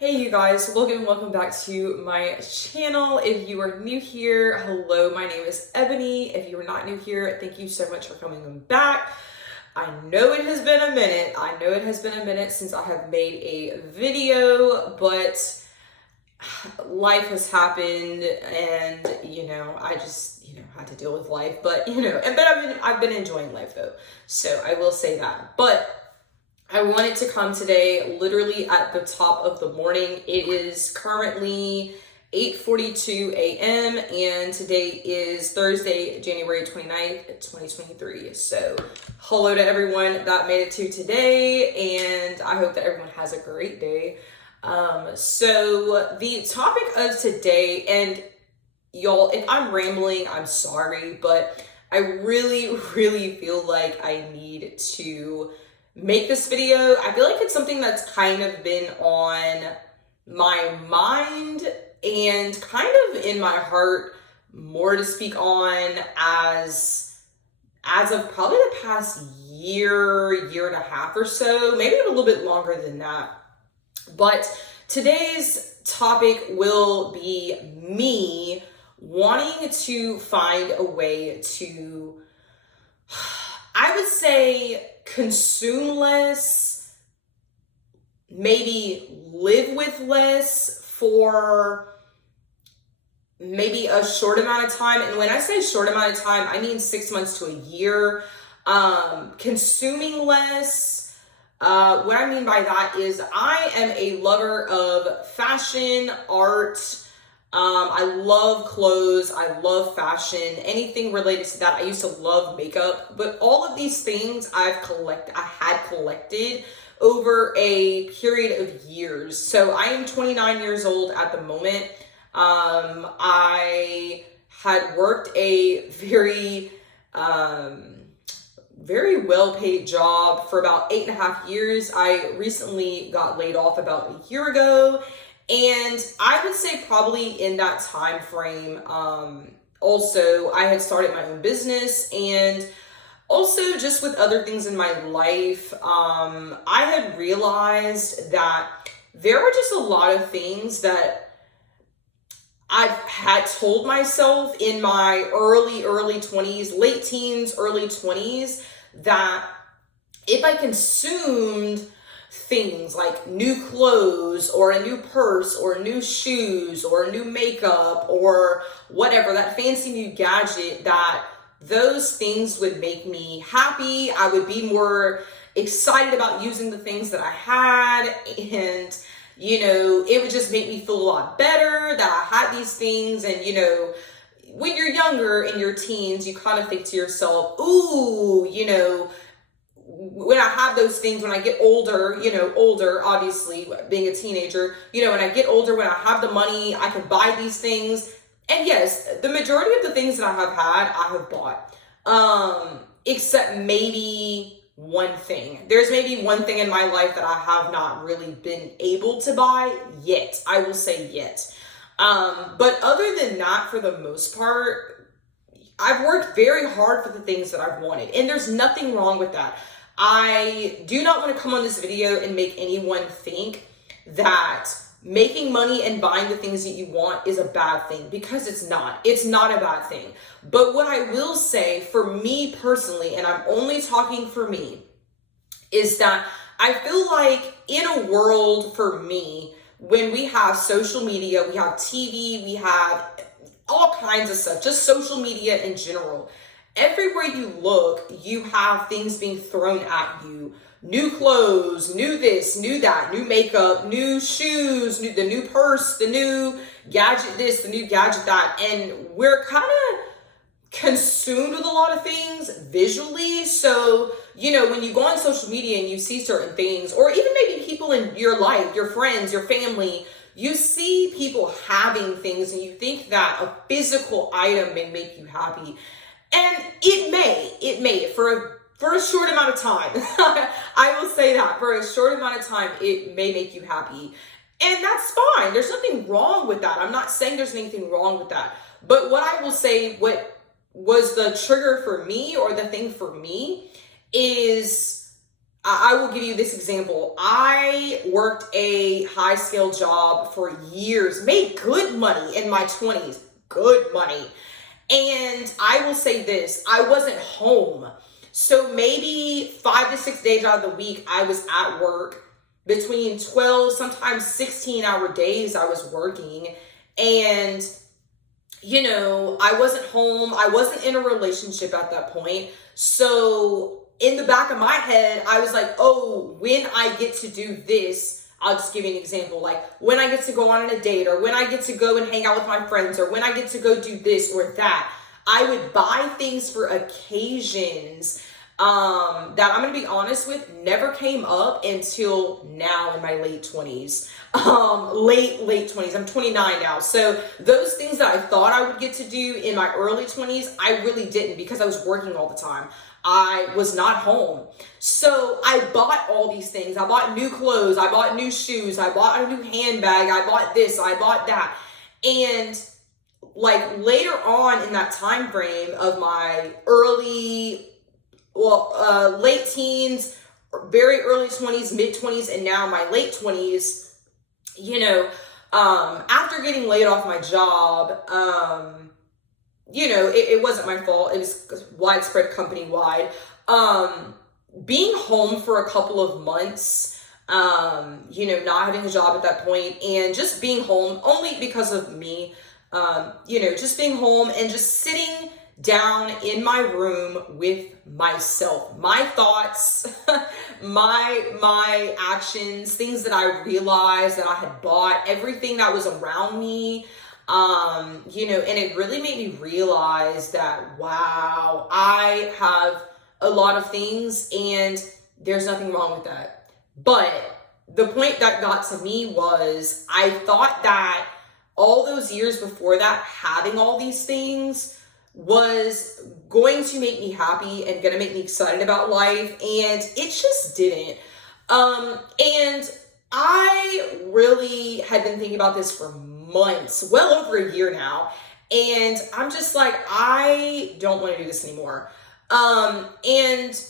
Hey you guys, welcome back to my channel. If you are new here, hello, my name is Ebony. If you are not new here, thank you so much for coming back. I know it has been a minute since I have made a video, but life has happened and I just had to deal with life, but I've been enjoying life though. So I will say that. But I wanted to come today literally at the top of the morning. It is currently 8:42 a.m. and today is Thursday, January 29th, 2023. So hello to everyone that made it to today, and I hope that everyone has a great day. So the topic of today, and y'all, if I'm rambling, I'm sorry, but I really feel like I need to make this video. I feel like it's something that's kind of been on my mind and kind of in my heart more to speak on as of probably the past year and a half or so, maybe a little bit longer than that. But today's topic will be me wanting to find a way to, I would say, consume less, maybe live with less for maybe a short amount of time. And when I say short amount of time, I mean 6 months to a year. Consuming less. What I mean by that is I am a lover of fashion, art. I love clothes, I love fashion, anything related to that. I used to love makeup, but all of these things I had collected over a period of years. So I am 29 years old at the moment. I had worked a very well-paid job for about 8.5 years. I recently got laid off about a year ago. And I would say probably in that time frame, also I had started my own business, and also just with other things in my life, I had realized that there were just a lot of things that I've had told myself in my early 20s, late teens, early 20s, that if I consumed things like new clothes or a new purse or new shoes or new makeup or whatever, that fancy new gadget, that those things would make me happy. I would be more excited about using the things that I had, and it would just make me feel a lot better that I had these things. And when you're younger, in your teens, you kind of think to yourself, ooh, when I have those things, when I get older, obviously being a teenager, when I get older, when I have the money, I can buy these things. And yes, the majority of the things that I have had, I have bought, except maybe one thing. There's maybe one thing in my life that I have not really been able to buy yet. I will say yet. But other than that, for the most part, I've worked very hard for the things that I've wanted, and there's nothing wrong with that. I do not want to come on this video and make anyone think that making money and buying the things that you want is a bad thing, because it's not. It's not a bad thing. But what I will say for me personally, and I'm only talking for me, is that I feel like in a world, for me, when we have social media, we have TV, we have all kinds of stuff, just social media in general. Everywhere you look, you have things being thrown at you. New clothes, new this, new that, new makeup, new shoes, the new purse, the new gadget this, the new gadget that. And we're kind of consumed with a lot of things visually. So, when you go on social media and you see certain things, or even maybe people in your life, your friends, your family, you see people having things and you think that a physical item may make you happy. And it may for a short amount of time. I will say that for a short amount of time, it may make you happy. And that's fine. There's nothing wrong with that. I'm not saying there's anything wrong with that. But what I will say, what was the trigger for me, or the thing for me, is I will give you this example. I worked a high scale job for years, made good money in my 20s, good money. And I will say this, I wasn't home. So maybe 5 to 6 days out of the week, I was at work. Between 12, sometimes 16-hour days I was working. And, you know, I wasn't home. I wasn't in a relationship at that point. So in the back of my head, I was like, oh, when I get to do this, I'll just give you an example. Like when I get to go on a date, or when I get to go and hang out with my friends, or when I get to go do this or that, I would buy things for occasions that I'm going to be honest with, never came up until now in my late 20s. Late 20s. I'm 29 now. So those things that I thought I would get to do in my early 20s, I really didn't, because I was working all the time. I was not home. So I bought all these things. I bought new clothes. I bought new shoes. I bought a new handbag. I bought this. I bought that. And like later on in that time frame of my late teens, very early 20s, mid 20s, and now my late 20s, you know, after getting laid off my job, you know, it wasn't my fault. It was widespread company-wide. Being home for a couple of months, you know, not having a job at that point, and just being home only because of me, you know, just being home and just sitting down in my room with myself, my thoughts, my actions, things that I realized that I had bought, everything that was around me. You know, and it really made me realize that, wow, I have a lot of things and there's nothing wrong with that. But the point that got to me was I thought that all those years before that, having all these things was going to make me happy and going to make me excited about life. And it just didn't. And I really had been thinking about this for months, well over a year now. And I'm just like, I don't want to do this anymore. And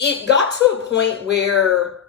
it got to a point where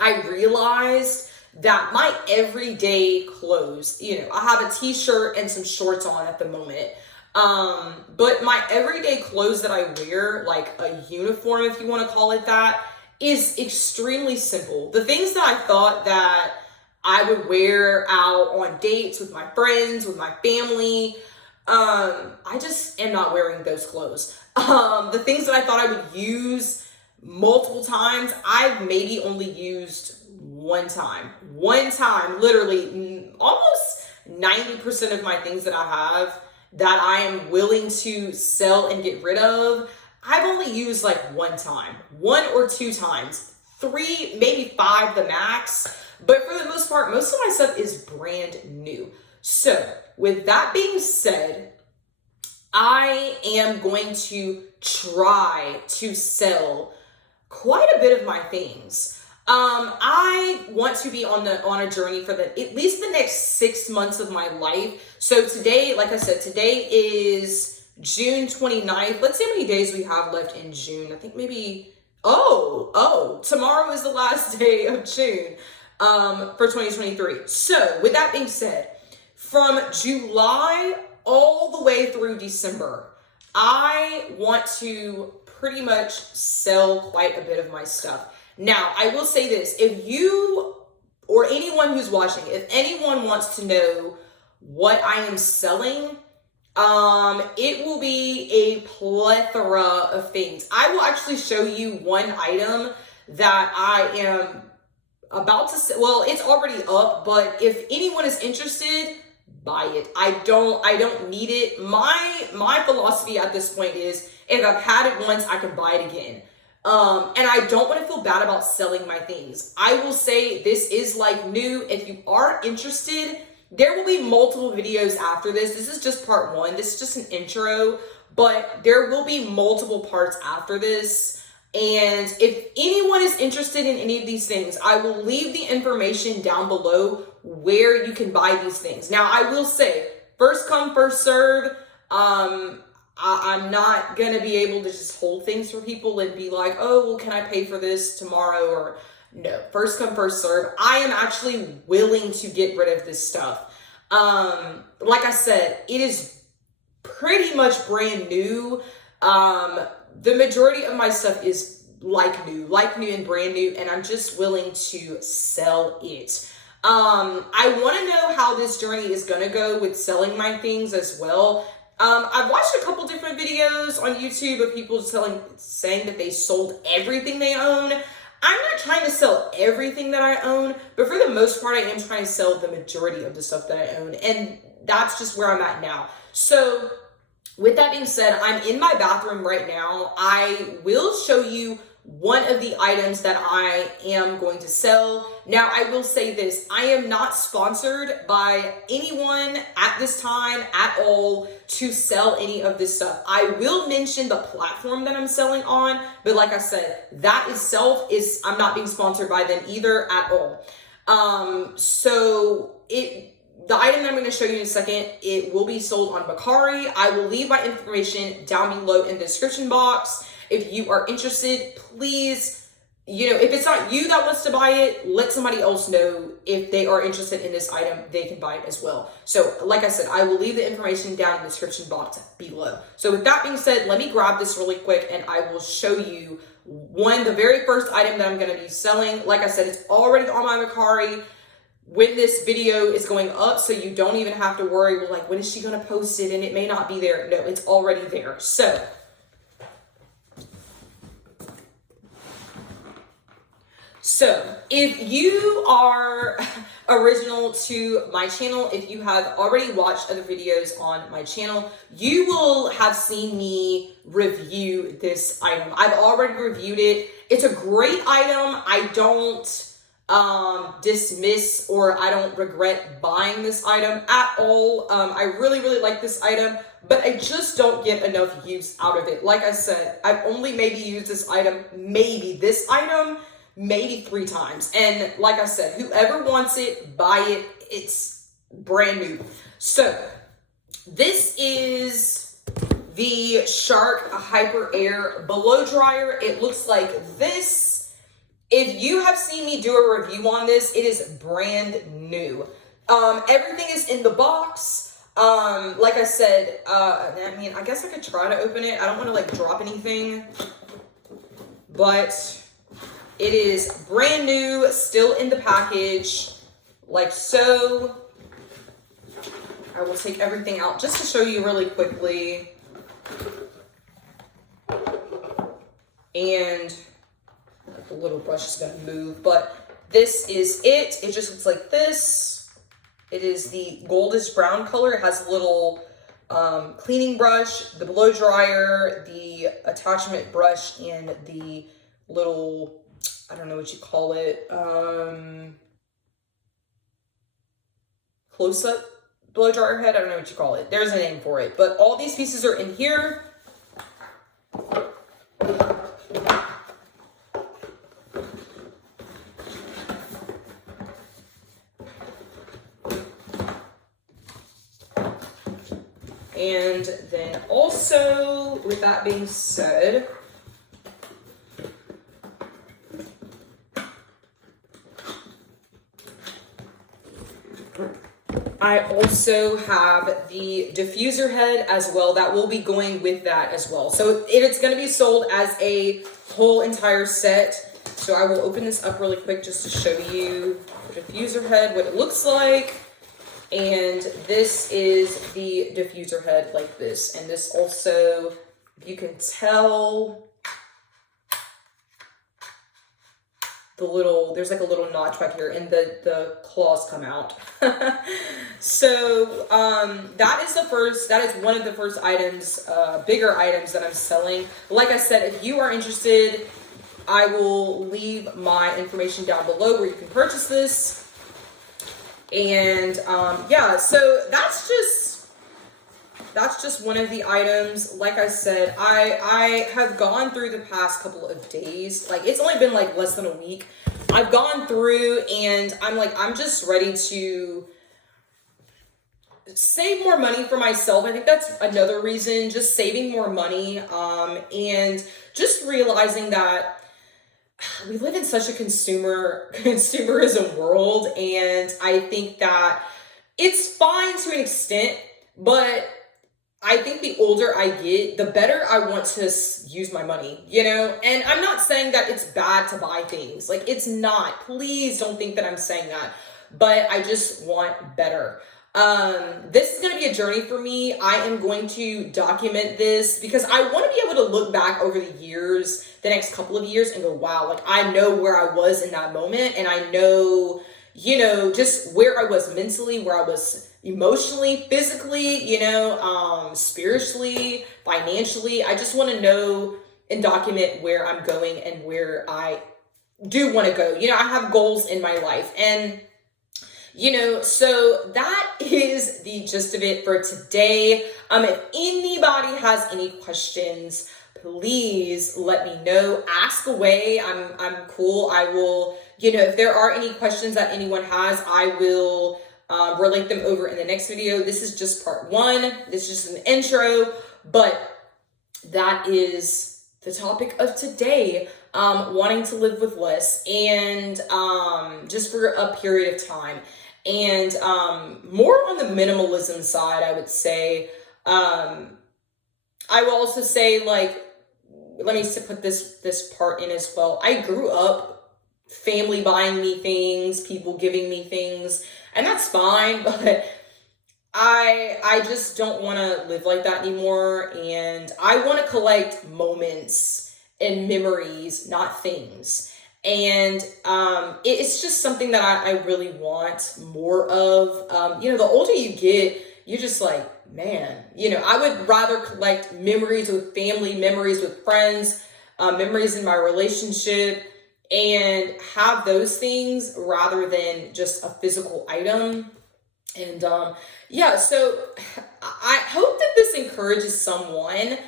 I realized that my everyday clothes, you know, I have a t-shirt and some shorts on at the moment. But my everyday clothes that I wear, like a uniform, if you want to call it that, is extremely simple. The things that I thought that I would wear out on dates with my friends, with my family, I just am not wearing those clothes. The things that I thought I would use multiple times, I've maybe only used one time, literally almost 90% of my things that I have that I am willing to sell and get rid of, I've only used like one time, 1 or 2 times, 3, maybe 5 the max. But for the most part, most of my stuff is brand new. So with that being said, I am going to try to sell quite a bit of my things. I want to be on a journey for at least the next 6 months of my life. So today, like I said, today is June 29th. Let's see how many days we have left in June. I think maybe, tomorrow is the last day of June, for 2023. So with that being said, from July all the way through December, I want to pretty much sell quite a bit of my stuff. Now, I will say this, if you or anyone who's watching, if anyone wants to know what I am selling, it will be a plethora of things. I will actually show you one item that I am about to sell. Well, it's already up, but if anyone is interested, buy it. I don't need it. My philosophy at this point is, if I've had it once, I can buy it again. And I don't want to feel bad about selling my things. I will say this is like new. If you are interested, there will be multiple videos after this. This is just part 1. This is just an intro, but there will be multiple parts after this. And if anyone is interested in any of these things, I will leave the information down below where you can buy these things. Now, I will say, first come, first serve. I'm not going to be able to just hold things for people and be like, oh, well, can I pay for this tomorrow? Or no, first come, first serve. I am actually willing to get rid of this stuff. Like I said, it is pretty much brand new. The majority of my stuff is like new and brand new, and I'm just willing to sell it. I want to know how this journey is going to go with selling my things as well. I've watched a couple different videos on YouTube of people saying that they sold everything they own. I'm not trying to sell everything that I own, but for the most part, I am trying to sell the majority of the stuff that I own, and that's just where I'm at now. So with that being said, I'm in my bathroom right now. I will show you one of the items that I am going to sell. Now, I will say this, I am not sponsored by anyone at this time at all to sell any of this stuff. I will mention the platform that I'm selling on, but like I said, that itself I'm not being sponsored by them either at all. The item that I'm going to show you in a second, it will be sold on Mercari. I will leave my information down below in the description box. If you are interested, please, if it's not you that wants to buy it, let somebody else know if they are interested in this item, they can buy it as well. So like I said, I will leave the information down in the description box below. So with that being said, let me grab this really quick and I will show you the very first item that I'm going to be selling. Like I said, it's already on my Mercari when this video is going up, so you don't even have to worry, well, like, when is she going to post it and it may not be there. No, it's already there. So if you are original to my channel, if you have already watched other videos on my channel, you will have seen me review this item. I've already reviewed it. It's a great item. I don't dismiss or I don't regret buying this item at all. I really, really like this item, but I just don't get enough use out of it. Like I said, I've only maybe used this item, maybe 3 times. And like I said, whoever wants it, buy it. It's brand new. So this is the Shark Hyper Air Blow Dryer. It looks like this. If you have seen me do a review on this, it is brand new. Everything is in the box. Like I said, I guess I could try to open it. I don't want to like drop anything, but it is brand new, still in the package, like so. I will take everything out just to show you really quickly. And the little brush is going to move, but this is it. It just looks like this. It is the goldish brown color. It has a little cleaning brush, the blow dryer, the attachment brush, and the little, I don't know what you call it, close-up blow dryer head. I don't know what you call it. There's a name for it, but all these pieces are in here. And then also, with that being said, I also have the diffuser head as well. That will be going with that as well. So it's going to be sold as a whole entire set. So I will open this up really quick just to show you the diffuser head, what it looks like. And this is the diffuser head like this. And this also, if you can tell, there's like a little notch back here and the claws come out. So that is one of the first items, bigger items that I'm selling. Like I said, if you are interested, I will leave my information down below where you can purchase this. And yeah, so that's just one of the items. Like I said, I have gone through the past couple of days. Like, it's only been like less than a week. I've gone through and I'm just ready to save more money for myself. I think that's another reason, just saving more money, and just realizing that we live in such a consumerism world, and I think that it's fine to an extent, but I think the older I get, the better I want to use my money, you know? And I'm not saying that it's bad to buy things. Like, it's not. Please don't think that I'm saying that. But I just want better. This is going to be a journey for me. I am going to document this because I want to be able to look back over the years, the next couple of years, and go, wow, like, I know where I was in that moment. And I know, you know, just where I was mentally, where I was emotionally, physically, you know, spiritually, financially. I just want to know and document where I'm going and where I do want to go. You know, I have goals in my life, and you know, so that is the gist of it for today. If anybody has any questions, please let me know. Ask away. I'm cool. I will, you know, if there are any questions that anyone has, I will relate them over in the next video. This is just part one. This is just an intro, but that is the topic of today. Wanting to live with less, and just for a period of time. And more on the minimalism side, I would say. I will also say, like, let me put this part in as well. I grew up family buying me things, people giving me things, and that's fine, but I just don't want to live like that anymore. And I want to collect moments and memories, not things. And it's just something that I really want more of. You know, the older you get, you're just like, man, you know, I would rather collect memories with family, memories with friends, memories in my relationship, and have those things rather than just a physical item. And yeah, so I hope that this encourages someone,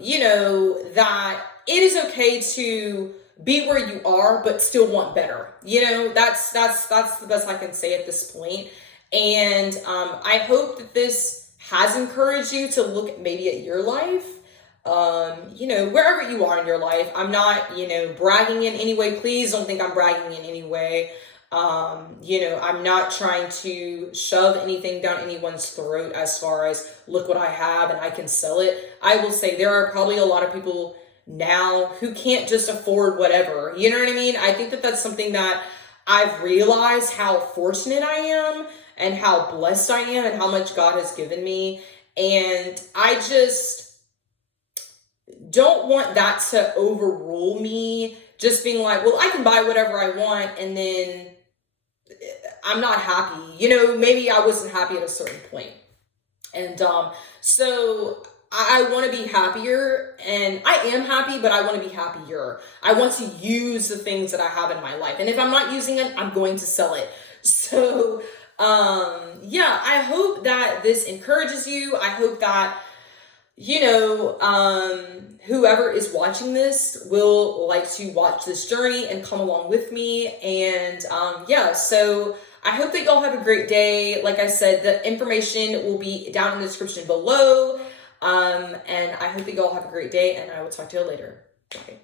you know, that it is okay to be where you are, but still want better. You know, that's the best I can say at this point. And I hope that this has encouraged you to look maybe at your life, you know, wherever you are in your life. I'm not, you know, bragging in any way. Please don't think I'm bragging in any way. You know, I'm not trying to shove anything down anyone's throat as far as, look what I have and I can sell it. I will say there are probably a lot of people now who can't just afford whatever. You know what I mean? I think that that's something that I've realized, how fortunate I am and how blessed I am and how much God has given me. And I just don't want that to overrule me, just being like, well, I can buy whatever I want, and then I'm not happy. You know, maybe I wasn't happy at a certain point. And so I want to be happier, and I am happy, but I want to be happier. I want to use the things that I have in my life. And if I'm not using it, I'm going to sell it. So, yeah, I hope that this encourages you. I hope that, you know, whoever is watching this will like to watch this journey and come along with me. And, yeah, so I hope that y'all have a great day. Like I said, the information will be down in the description below. And I hope that y'all have a great day, and I will talk to you later. Bye.